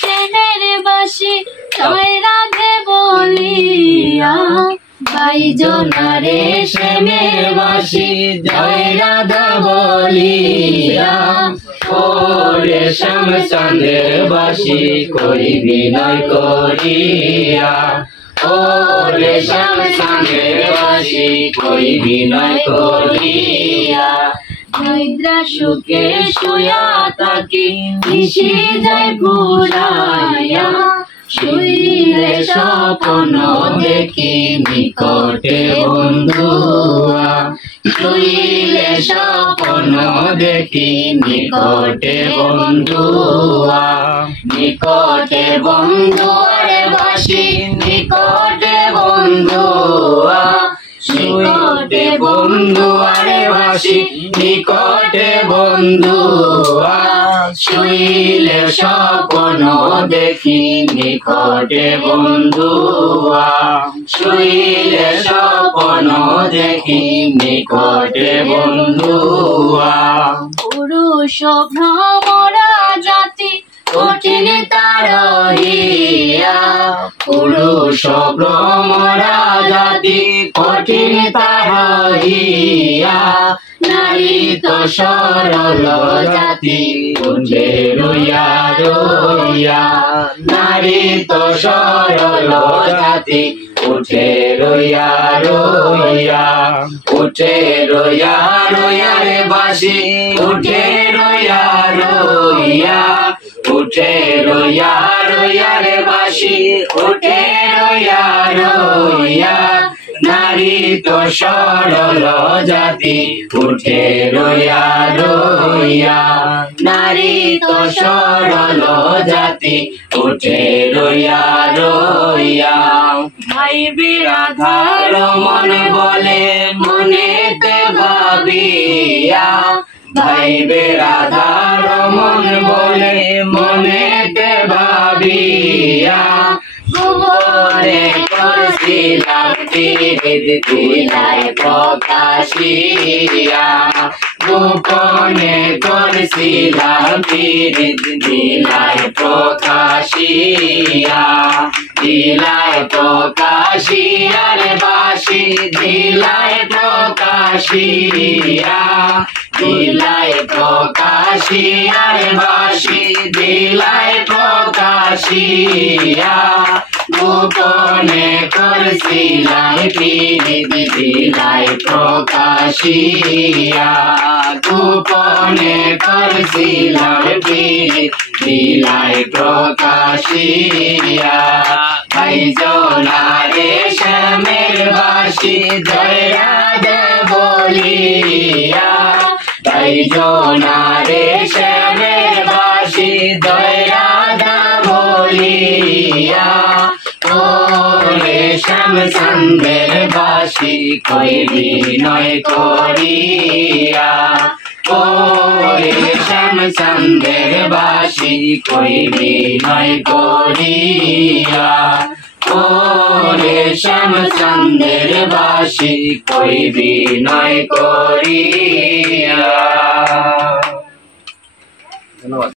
সেনের বাসি জয় রাধে বলিয়া বাইজনারে সেনের বাসি জয় রাধা বলিয়া ওরে শ্যামচন্দ্রের বাসি করি বিনয় করিয়া ওরে শ্যামচন্দ্রের বাসি করি বিনয় করিয়া নিদ্রা সুখে শুয়া থাকি নিশি যায় পুরাইয়া শুইলে স্বপ্ন দেখি নিকটে বন্ধুয়া শুইলে স্বপ্ন দেখি নিকটে বন্ধুয়া নিকটে বন্ধুয়ারে বাসি নিকটে বন্ধুয়া নিকটে বন্ধুয়ারে বাসি নিকটে বন্ধুয়া শুইলে স্বপ্ন দেখি নিকটে বন্ধুয়া শুইলে স্বপ্ন দেখি নিকটে বন্ধুয়া পুরুষ ভ্রমরা জাতি কঠিন তারহিয়া পুরুষ ভ্রমরা জাতি কঠিন তারহিয়া নারী তো সরল জাতি উঠে রইয়া রইয়া নারী তো সরল জাতি উঠে রইয়া রইয়া উঠে রইয়া রইয়া রে বাসি উঠে রইয়া রইয়া উঠে রইয়া রইয়া রে বাসি উঠে রইয়া রইয়া নারী তো সরল জাতি উঠে রইয়া রইয়া নারী তো সরল জাতি উঠে রইয়া রইয়া ভাই বিরাধার মন বলে মনেতে ভাবিয়া ভাই বিরাধার মন বলে মনেতে ভাবিয়া গোবরে করছিলাম পীড়িত দিলায় প্রকাশিয়া গোপনে করছিলাম পীড়িত দিলায় প্রকাশিয়া দিলায় প্রকাশিয়া রে বাসি দিলায় প্রকাশিয়া দিলায় প্রকাশিয়া রে বাসি দিলায় প্রকাশিয়া গোপনে করছিলাম পীড়িত দিলায় প্রকাশিয়া গোপনে করছিলাম পীড়িত দিলায় প্রকাশিয়া বাইজনারে শ্যামের বাসি জয় রাধে বলিয়া বাইজনারে শ্যামের বাসি জয় রাধা বলিয়া ওরে শ্যামচন্দ্রের বাসি কই বিনয় করিয়া ওরে শ্যামচন্দ্রের বাসি কই বিনয় করিয়া ওরে শ্যামচন্দ্রের বাসি কই বিনয় করিয়া। ধন্যবাদ।